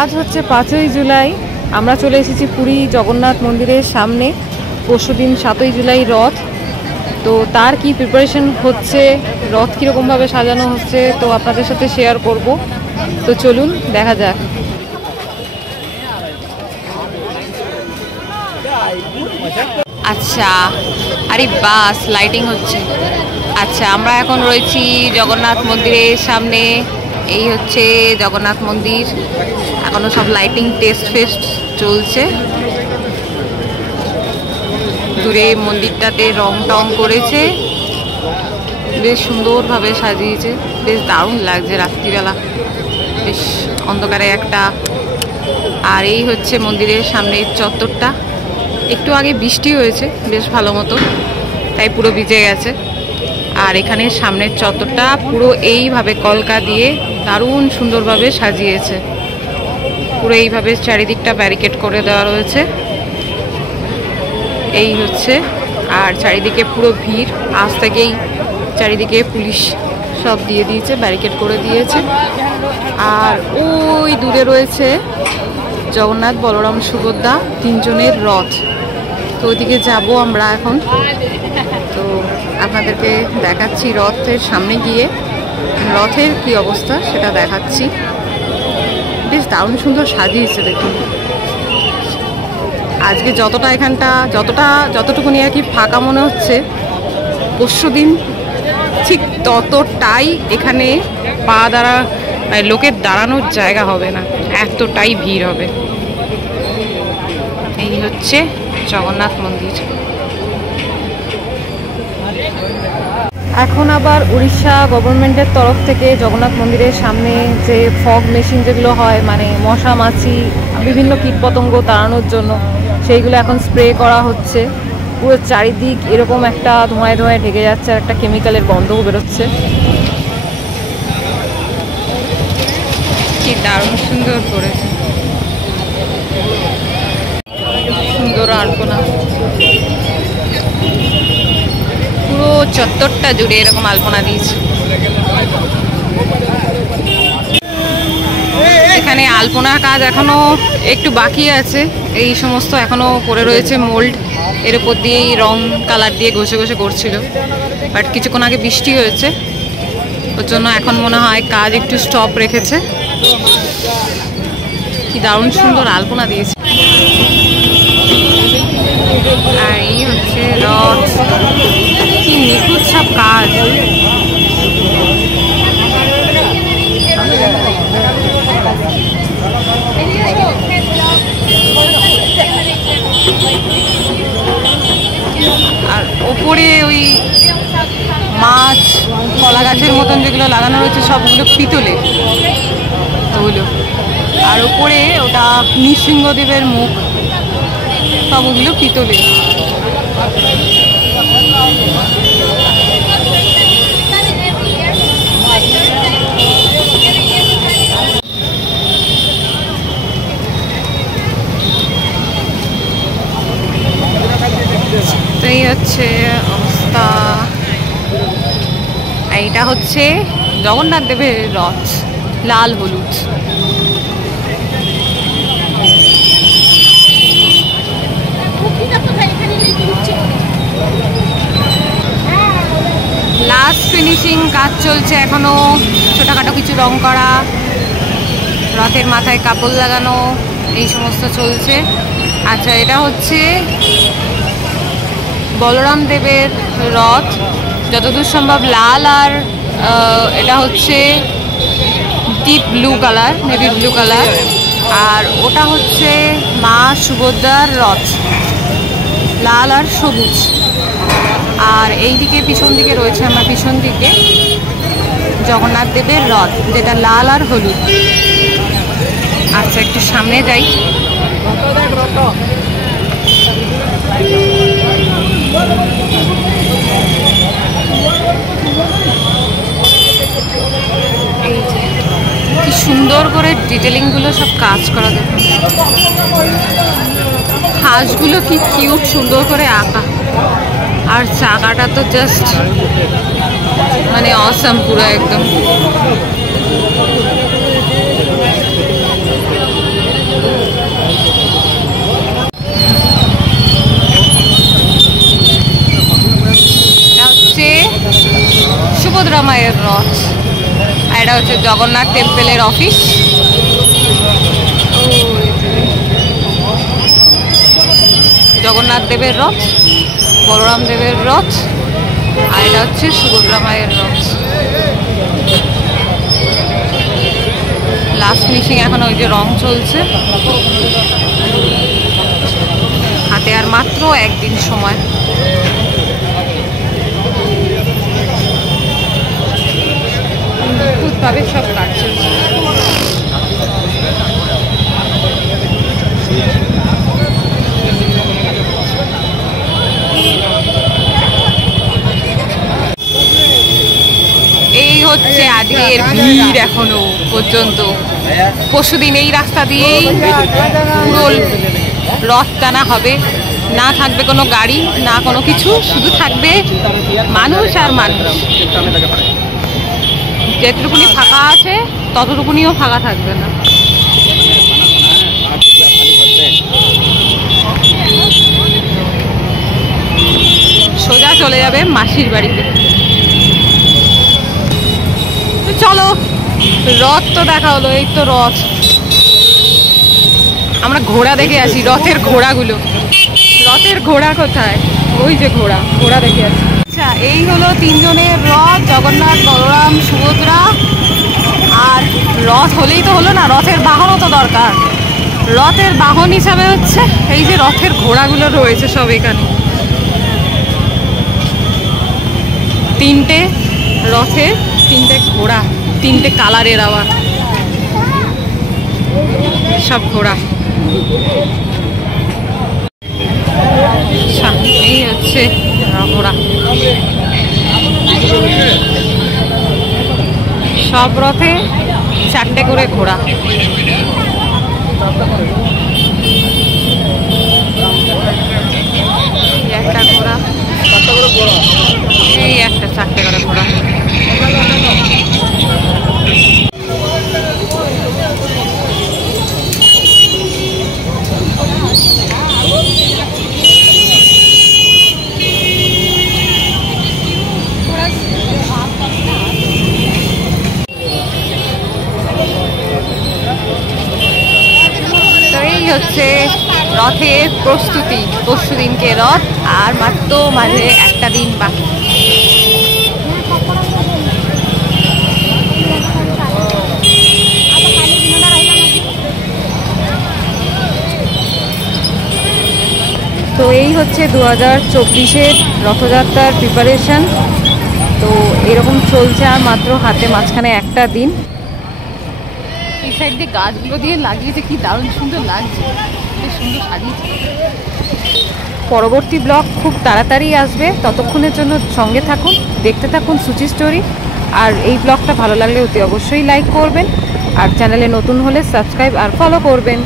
আজ হচ্ছে 5ই জুলাই। আমরা চলে এসেছি পুরী জগন্নাথ মন্দিরের সামনে। পরশুদিন 7ই জুলাই রথ, তো তার কি প্রিপারেশন হচ্ছে, রথ কীরকমভাবে সাজানো হচ্ছে তো আপনাদের সাথে শেয়ার করব। তো চলুন দেখা যাক। আচ্ছা, আরে বাস লাইটিং হচ্ছে। আচ্ছা, আমরা এখন রয়েছি জগন্নাথ মন্দিরের সামনে। এই হচ্ছে জগন্নাথ মন্দির। এখনো সব লাইটিং টেস্ট ফেস্ট চলছে। দূরে মন্দিরটাতে রং টং করেছে, বেশ সুন্দরভাবে সাজিয়েছে, বেশ দারুণ লাগছে রাত্রিবেলা, বেশ অন্ধকারে একটা। আর এই হচ্ছে মন্দিরের সামনের চত্বরটা। একটু আগে বৃষ্টি হয়েছে বেশ ভালো মতো, তাই পুরো ভিজে গেছে। আর এখানে সামনের চত্বরটা পুরো এইভাবে কলকা দিয়ে দারুণ সুন্দরভাবে সাজিয়েছে। পুরো এইভাবে চারিদিকটা ব্যারিকেড করে দেওয়া রয়েছে। এই হচ্ছে, আর চারিদিকে পুরো ভিড়। আজ থেকেই চারিদিকে পুলিশ সব দিয়ে দিয়েছে, ব্যারিকেড করে দিয়েছে। আর ওই দূরে রয়েছে জগন্নাথ, বলরাম, সুভদ্রা তিনজনের রথ। তো ওইদিকে যাবো আমরা এখন। তো আপনাদেরকে দেখাচ্ছি রথের সামনে গিয়ে রথের কি অবস্থা সেটা দেখাচ্ছি। বেশ দারুণ সুন্দর সাজিয়েছে দেখুন। আজকে যতটা এখানটা যতটুকুনি আর কি ফাঁকা মনে হচ্ছে, পরশুদিন ঠিক ততটাই এখানে পা দাঁড়া লোকের দাঁড়ানোর জায়গা হবে না, এতটাই ভিড় হবে। এই হচ্ছে জগন্নাথ মন্দির। এখন আবার উড়িষ্যা গভর্নমেন্টের তরফ থেকে জগন্নাথ মন্দিরের সামনে যে ফগ মেশিন যেগুলো হয়, মানে মশা মাছি বিভিন্ন কীটপতঙ্গ তাড়ানোর জন্য, সেইগুলো এখন স্প্রে করা হচ্ছে। পুরো চারিদিক এরকম একটা ধোঁয়ায় ধোঁয়ায় ঢেকে যাচ্ছে, আর একটা কেমিক্যালের গন্ধও বেরোচ্ছে। কি দারুণ সুন্দর করেছে, সুন্দর আলপনা। পুরো চত্বরটা জুড়ে এরকম আলপনা দিয়েছে। এখানে আলপনার কাজ এখনো একটু বাকি আছে। এই সমস্ত এখনো পড়ে রয়েছে মোল্ড, এর উপর দিয়েই রং কালার দিয়ে ঘষে ঘষে করছিল। বাট কিছুক্ষণ আগে বৃষ্টি হয়েছে, ওর জন্য এখন মনে হয় কাজ একটু স্টপ রেখেছে। কি দারুণ সুন্দর আলপনা দিয়েছে। আর এই হচ্ছে রথ, কি নিখুঁত সব কাজ। আর ওপরে ওই মাছ, কলা গাছের মতন যেগুলো লাগানো রয়েছে সবগুলো পিতলের ওগুলো। আর ওপরে ওটা নৃসিংহদেবের মুখ, সবগুলো পিতলের। তো এই হচ্ছে অবস্থা। এইটা হচ্ছে জগন্নাথ দেবের রথ, লাল হলুদ। লাস্ট ফিনিশিং কাজ চলছে এখনো, ছোটখাটো কিছু রং করা, রথের মাথায় কাপড় লাগানো, এই সমস্ত চলছে। আচ্ছা, এটা হচ্ছে বলরাম দেবের রথ, যতদূর সম্ভব লাল। আর এটা হচ্ছে deep blue colour, navy blue colour. আর ওটা হচ্ছে মা সুভদ্রার রথ, লাল আর সবুজ। আর এই দিকে পিছন দিকে রয়েছে, আমার পিছন দিকে জগন্নাথ দেবের রথ, যেটা লাল আর হলুদ। আচ্ছা, একটু সামনে যাই। এই যে কি সুন্দর করে ডিটেলিংগুলো সব কাজ করা, দেখুন হাঁসগুলো কি কিউট সুন্দর করে আঁকা। আর চাকাটা তো জাস্ট মানে অসাম পুরো একদম। এটা হচ্ছে জগন্নাথ টেম্পলের অফিস। জগন্নাথ দেবের রথ, বলরাম দেবের রথ, আর এটা হচ্ছে সুভদ্রা মায়ের রথ। লাস্ট ফিনিশিং এখন ওই যে রং চলছে। হাতে আর মাত্র একদিন সময়। নিখুঁতভাবে সব কাজ চলছে। এই হচ্ছে আজকের ভিড় এখনো পর্যন্ত। পরশুদিন এই রাস্তা দিয়েই পুরো রথ টানা হবে, না থাকবে কোনো গাড়ি, না কোনো কিছু, শুধু থাকবে মানুষ আর মানুষ। যেটুকুনি ফাঁকা আছে ততটুকুনিও ফাঁকা থাকবে না। সোজা চলে যাবে মাসির বাড়িতে। চলো, রথ তো দেখা হলো, এই তো রথ। আমরা ঘোড়া দেখে আসি, রথের ঘোড়াগুলো। রথের ঘোড়া কোথায়? ওই যে ঘোড়া, ঘোড়া দেখে আসি। আচ্ছা, এই হলো তিনজনের রথ, জগন্নাথ, বলরাম, সুভদ্রা। আর রথ হলেই তো হলো না, রথের বাহনও তো দরকার। রথের বাহন হিসাবে হচ্ছে এই যে রথের ঘোড়াগুলো রয়েছে সব এখানে। তিনটে রথে তিনটে ঘোড়া, তিনটে কালারের আবার সব ঘোড়া। এই হচ্ছে ঘোড়া। সব রথে 4টে করে ঘোড়া। একটা ঘোড়া, এই একটা 4টে করে ঘোড়া। হচ্ছে রথের প্রস্তুতি। পরশুদিনকে রথ, আর মাত্র মাঝে একটা দিন বাকি। তো এই হচ্ছে 2024-এর রথযাত্রার প্রিপারেশন। তো এরকম চলছে, আর মাত্র হাতে মাঝখানে একটা দিন। এই সাইড দিয়ে গাছগুলো দিয়ে লাগিয়েছে, কি দারুণ সুন্দর লাগছে, বেশ সুন্দর সাজিয়েছে। পরবর্তী ব্লগ খুব তাড়াতাড়ি আসবে, ততক্ষণের জন্য সঙ্গে থাকুন, দেখতে থাকুন সুচি স্টোরি। আর এই ব্লগটা ভালো লাগলে অতি অবশ্যই লাইক করবেন, আর চ্যানেলে নতুন হলে সাবস্ক্রাইব আর ফলো করবেন।